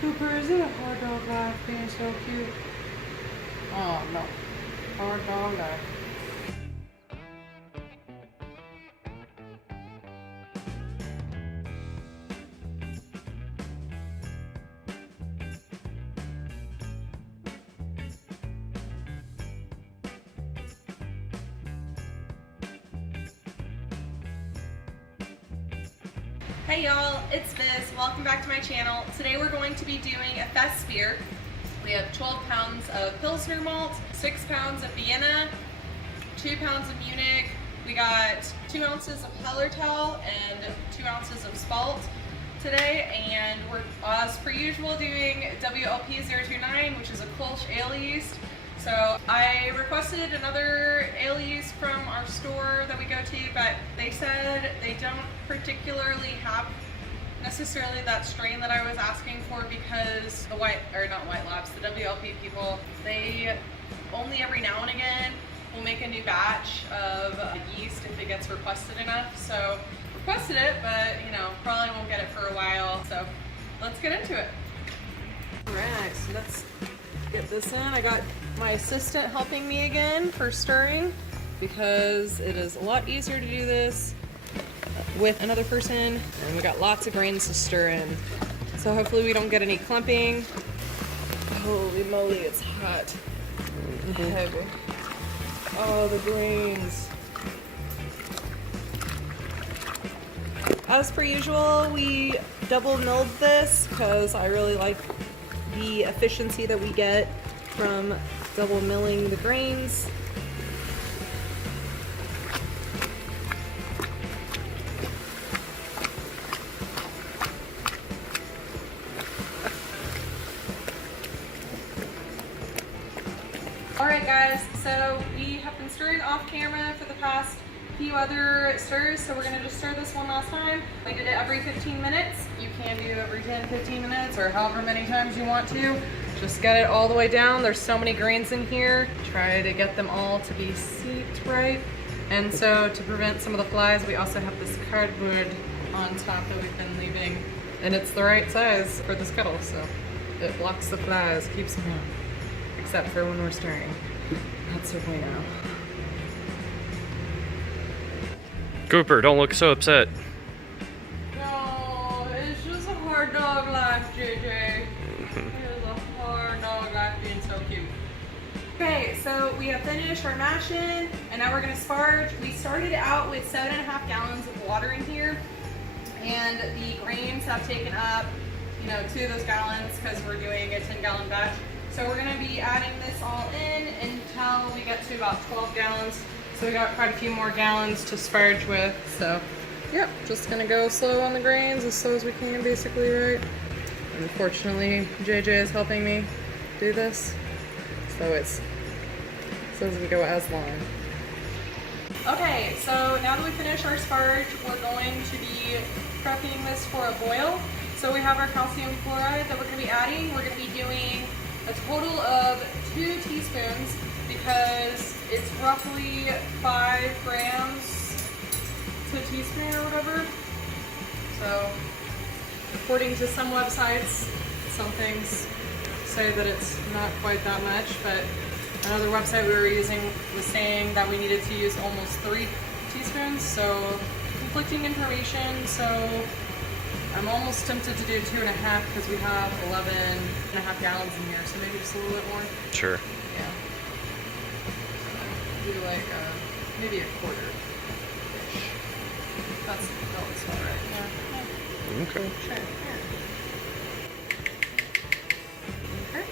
Cooper, is it a hard dog life being so cute? Oh no, hard dog life. Hey y'all, it's Biz. Welcome back to my channel. Today we're going to be doing a Festbier. We have 12 pounds of Pilsner malt, 6 pounds of Vienna, 2 pounds of Munich. We got 2 ounces of Hallertau and 2 ounces of Spalt today, and we're, as per usual, doing WLP029, which is a Kolsch ale yeast. So I requested another ale yeast from our store that we go to, but they said they don't particularly have necessarily that strain that I was asking for, because the not white labs, the WLP people, they only every now and again will make a new batch of yeast if it gets requested enough. So requested it, but you know, probably won't get it for a while. So let's get into it. All right, so let's get this in. I got my assistant helping me again for stirring, because it is a lot easier to do this with another person, and we got lots of grains to stir in. So hopefully we don't get any clumping. Holy moly, it's hot. Heavy. Oh, the grains. As per usual, we double milled this because I really like the efficiency that we get from double milling the grains. Alright guys, so we have been stirring off camera for the past few other stirs, so we're going to just stir this one last time. We did it every 15 minutes. You can do every 10-15 minutes or however many times you want to. Just get it all the way down. There's so many grains in here. Try to get them all to be seeped right. And so to prevent some of the flies, we also have this cardboard on top that we've been leaving. And it's the right size for this kettle, so it blocks the flies, keeps them out. Except for when we're stirring. That's a way now. Cooper, don't look so upset. No, it's just a hard dog life, JJ. It is a hard dog life being so cute. Okay, so we have finished our mashing, and now we're gonna sparge. We started out with 7.5 gallons of water in here, and the grains have taken up, 2 of those gallons because we're doing a 10-gallon batch. So we're gonna be adding this all in until we get to about 12 gallons. So we got quite a few more gallons to sparge with. So, yep, just gonna go slow on the grains, as slow as we can, basically, right? Unfortunately, JJ is helping me do this, so it doesn't go as long. Okay, so now that we finished our sparge, we're going to be prepping this for a boil. So we have our calcium chloride that we're gonna be adding. We're gonna be doing a total of 2 teaspoons, because it's roughly 5 grams to a teaspoon or whatever. So, according to some websites, some things say that it's not quite that much, but another website we were using was saying that we needed to use almost 3 teaspoons, so conflicting information. So I'm almost tempted to do 2.5 because we have 11.5 gallons in here, so maybe just a little bit more. Sure. Yeah. Do like maybe a quarter-ish. That looks all right. Yeah. Okay. Sure. Yeah. Okay.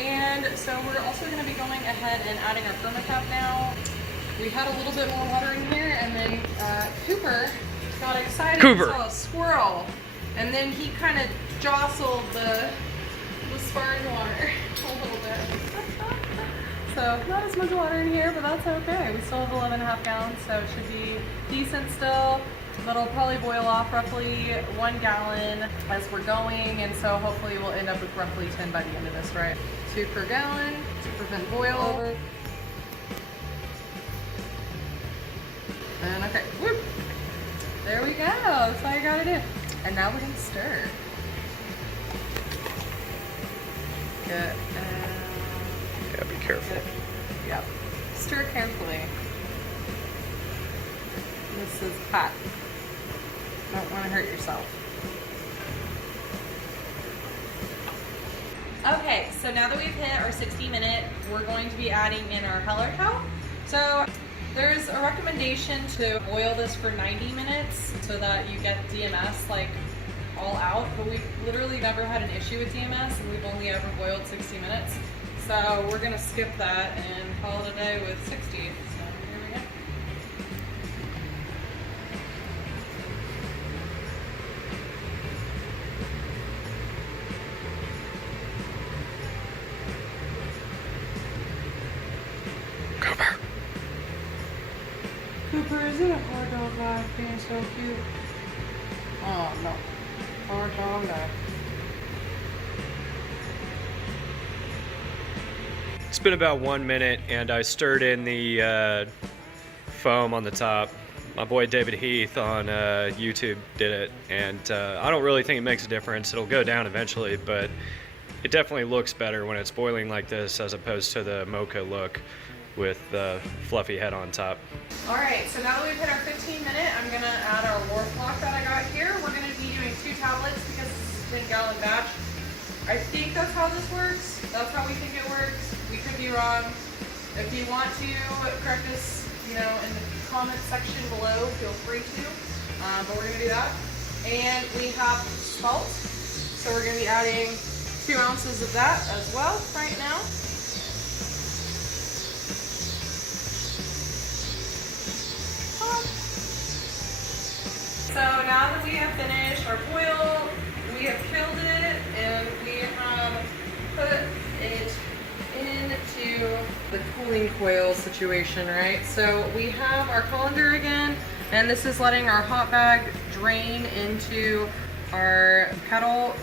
And so we're also going to be going ahead and adding our thermocap now. We had a little bit more water in here, and then Cooper got excited and saw a squirrel, and then he kind of jostled the sparge water a little bit. So not as much water in here, but that's okay. We still have 11.5 gallons, so it should be decent still. That'll probably boil off roughly 1 gallon as we're going, and so hopefully we'll end up with roughly 10 by the end of this, right? 2 per gallon to prevent boil over. And okay, whoop. There we go. That's all you gotta do. And now we're gonna stir. it. Yeah, be careful. Yep. Stir carefully. This is hot. Don't want to hurt yourself. Okay, so now that we've hit our 60-minute, we're going to be adding in our Hallertau. So there's a recommendation to boil this for 90 minutes so that you get DMS like all out, but we've literally never had an issue with DMS and we've only ever boiled 60 minutes. So we're gonna skip that and call it a day with 60. So here we go. Cooper. Cooper, is it a hard dog life being so cute? Oh no, hard dog life. It's been about 1 minute and I stirred in the foam on the top. My boy David Heath on YouTube did it, and I don't really think it makes a difference. It'll go down eventually, but it definitely looks better when it's boiling like this as opposed to the mocha look with the fluffy head on top. All right, so now that we've hit our 15-minute, I'm gonna add our wharf block that I got here. We're gonna be doing 2 tablets because this is a 10-gallon batch. I think that's how this works. That's how we think it works. We could be wrong. If you want to correct us, in the comment section below, feel free to. But we're gonna do that. And we have Spalt. So we're gonna be adding 2 ounces of that as well right now. So now that we have finished our boil, we have killed it, and we have put it into the cooling coil situation, right? So we have our colander again, and this is letting our hot bag drain into our kettle,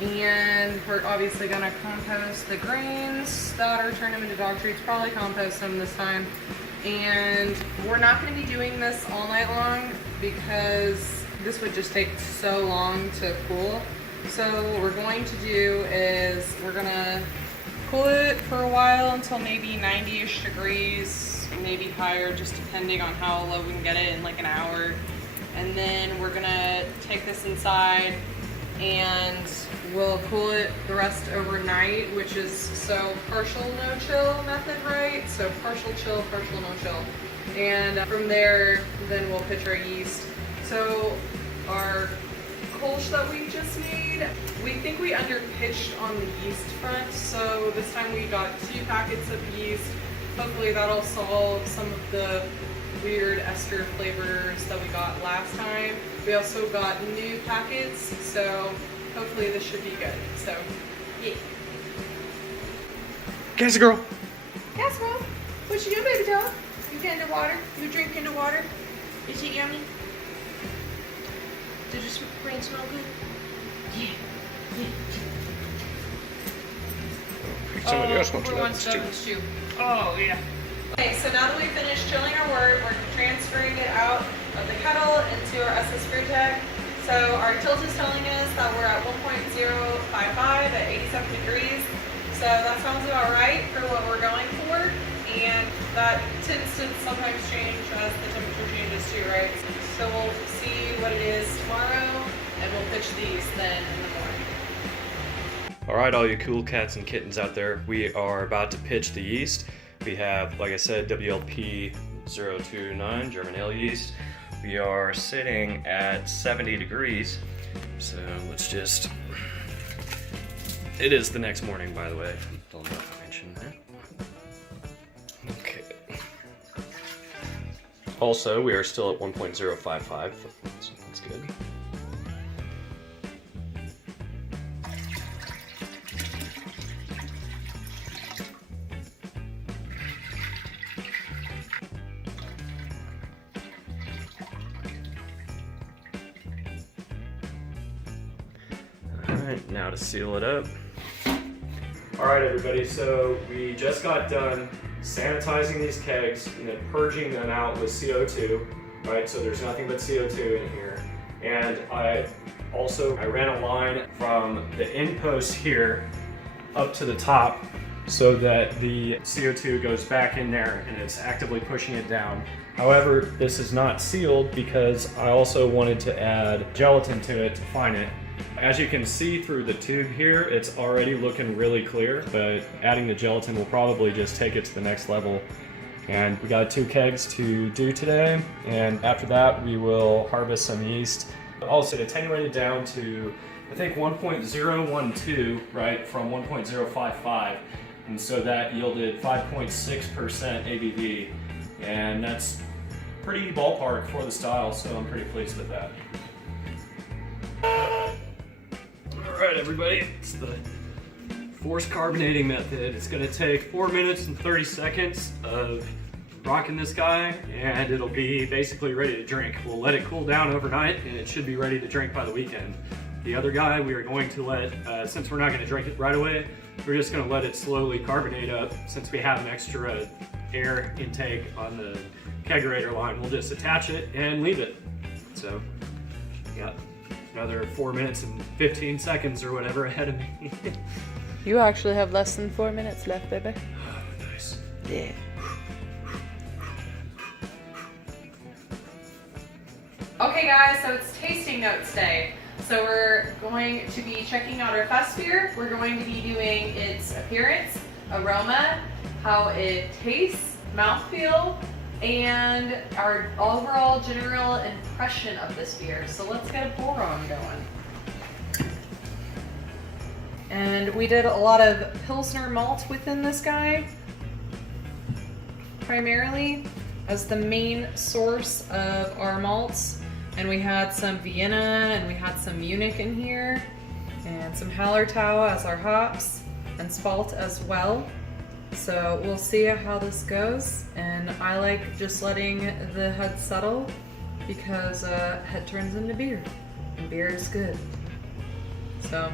and we're obviously gonna compost the grains that are turning them into dog treats, probably compost them this time. And we're not gonna be doing this all night long because this would just take so long to cool. So what we're going to do is we're gonna cool it for a while until maybe 90-ish degrees, maybe higher, just depending on how low we can get it in like an hour. And then we're gonna take this inside and we'll cool it the rest overnight, which is so partial no chill method, right? So partial chill, partial no chill. And from there, then we'll pitch our yeast. So our Kolsch that we just made, we think we underpitched on the yeast front. So this time we got 2 packets of yeast. Hopefully that'll solve some of the weird ester flavors that we got last time. We also got new packets, so hopefully this should be good. So, yeah. Cassie girl. Yes, Mom. What you doing, baby dog? You getting the water? You drinking the water? Is it yummy? Did your brain smell good? Yeah. Somebody else wants Cooper wants to stew. Oh, yeah. Okay, so now that we've finished chilling our wort, we're transferring it out of the kettle into our SS Brew Tech. So our tilt is telling us that we're at 1.055 at 87 degrees. So that sounds about right for what we're going for. And that tends to sometimes change as the temperature changes too, right? So we'll see what it is tomorrow and we'll pitch these then in the morning. All right, all you cool cats and kittens out there, we are about to pitch the yeast. We have, like I said, WLP 029 German ale yeast. We are sitting at 70 degrees. So let's just, it is the next morning, by the way. Don't know if I mentioned that. Okay. Also, we are still at 1.055, so that's good. Alright, now to seal it up. Alright everybody, so we just got done sanitizing these kegs and then purging them out with CO2, right? So there's nothing but CO2 in here. And I ran a line from the end post here up to the top so that the CO2 goes back in there and it's actively pushing it down. However, this is not sealed because I also wanted to add gelatin to it to fine it. As you can see through the tube here, it's already looking really clear, but adding the gelatin will probably just take it to the next level. And we got 2 kegs to do today, and after that we will harvest some yeast. Also attenuated down to, I think, 1.012, right, from 1.055, and so that yielded 5.6% ABV, and that's pretty ballpark for the style, so I'm pretty pleased with that. Alright everybody, it's the forced carbonating method. It's going to take 4 minutes and 30 seconds of rocking this guy, and it'll be basically ready to drink. We'll let it cool down overnight, and it should be ready to drink by the weekend. The other guy we are going to let, since we're not going to drink it right away, we're just going to let it slowly carbonate up. Since we have an extra air intake on the kegerator line, we'll just attach it and leave it. So, got another 4 minutes and 15 seconds or whatever ahead of me. You actually have less than 4 minutes left, baby. Oh, nice. Yeah. Okay guys, so it's tasting notes day. So we're going to be checking out our Festbier. We're going to be doing its appearance, aroma, how it tastes, mouthfeel, and our overall general impression of this beer. So let's get a pour on going. And we did a lot of Pilsner malt within this guy, primarily as the main source of our malts. And we had some Vienna and we had some Munich in here, and some Hallertau as our hops, and Spalt as well. So we'll see how this goes, and I like just letting the head settle because head turns into beer, and beer is good. So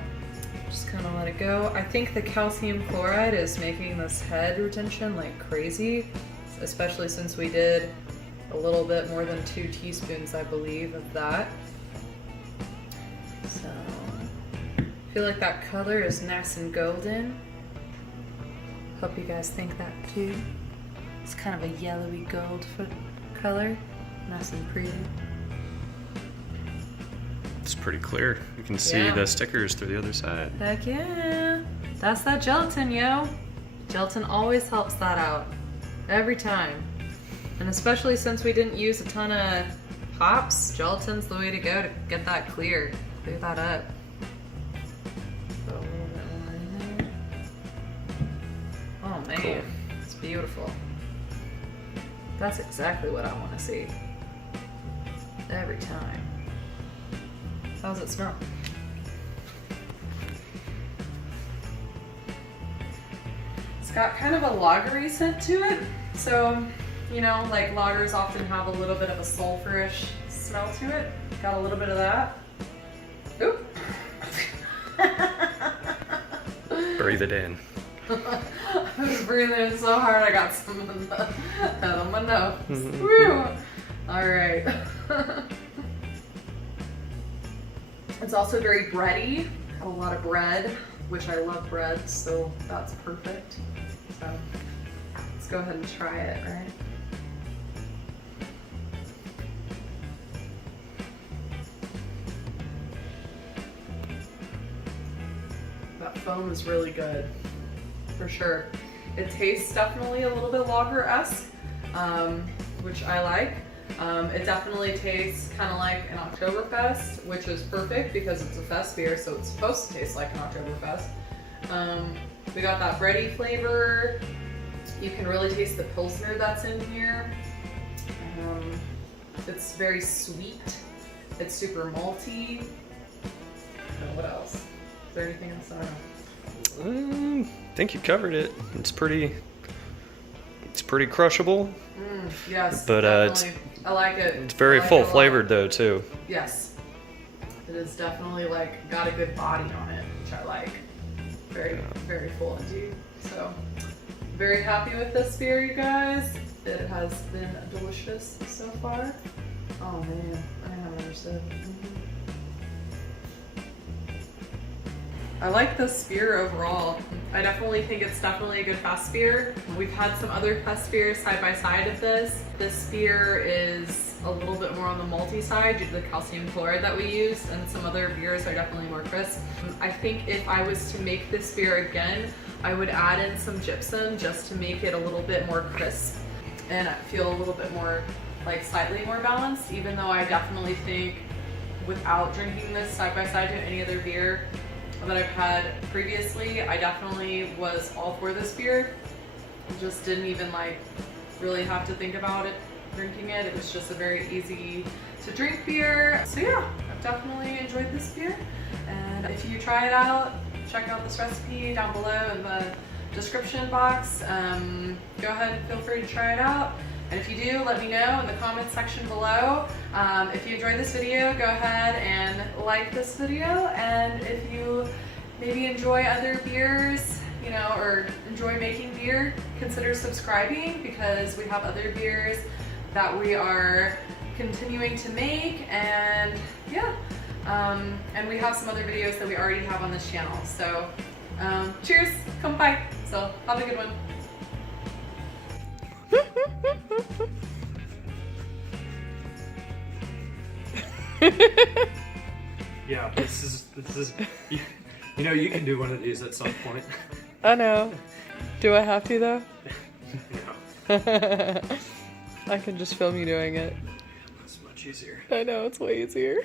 just kind of let it go. I think the calcium chloride is making this head retention like crazy, especially since we did a little bit more than 2 teaspoons, I believe, of that. So I feel like that color is nice and golden. Hope you guys think that too. It's kind of a yellowy gold color, nice and pretty. It's pretty clear. You can see the stickers through the other side. Heck yeah. That's that gelatin, yo. Gelatin always helps that out. Every time. And especially since we didn't use a ton of hops, gelatin's the way to go to get that clear. Clear that up. Put a little bit more in there. Oh man, cool. It's beautiful. That's exactly what I want to see. Every time. How does it smell? It's got kind of a lagery scent to it. So, you know, like lagers often have a little bit of a sulfurish smell to it. Got a little bit of that. Oop. Breathe it in. I was breathing in so hard I got some of the head on my nose. Woo! Alright. It's also very bready. Got a lot of bread, which I love bread, so that's perfect. So let's go ahead and try it, right? That foam is really good, for sure. It tastes definitely a little bit lager-esque, which I like. It definitely tastes kind of like an Oktoberfest, which is perfect because it's a Festbier, so it's supposed to taste like an Oktoberfest. We got that bready flavor. You can really taste the Pilsner that's in here. It's very sweet. It's super malty. What else? Is there anything else? I don't know. I think you covered it. It's pretty crushable. Yes, but I like it. It's very full flavored though too. Yes, it is definitely like got a good body on it, which I like. Very full indeed. So very happy with this beer, you guys. It has been delicious so far. Oh man, I have another sip. I like this beer overall. I definitely think it's definitely a good fest beer. We've had some other fest beers side by side of this. This beer is a little bit more on the malty side due to the calcium chloride that we use, and some other beers are definitely more crisp. I think if I was to make this beer again, I would add in some gypsum just to make it a little bit more crisp and feel a little bit more, like slightly more balanced, even though I definitely think without drinking this side by side to any other beer that I've had previously, I definitely was all for this beer. Just didn't even like really have to think about it drinking it. It was just a very easy to drink beer. So yeah, I've definitely enjoyed this beer. And if you try it out, check out this recipe down below in the description box. Go ahead and feel free to try it out. And if you do, let me know in the comments section below. If you enjoyed this video, go ahead and like this video. And if you maybe enjoy other beers, you know, or enjoy making beer, consider subscribing, because we have other beers that we are continuing to make. And yeah, and we have some other videos that we already have on this channel. So cheers, come by. So have a good one. Yeah, this is you know, you can do one of these at some point. I know. Do I have to though? No. I can just film you doing it. It's much easier. I know, it's way easier.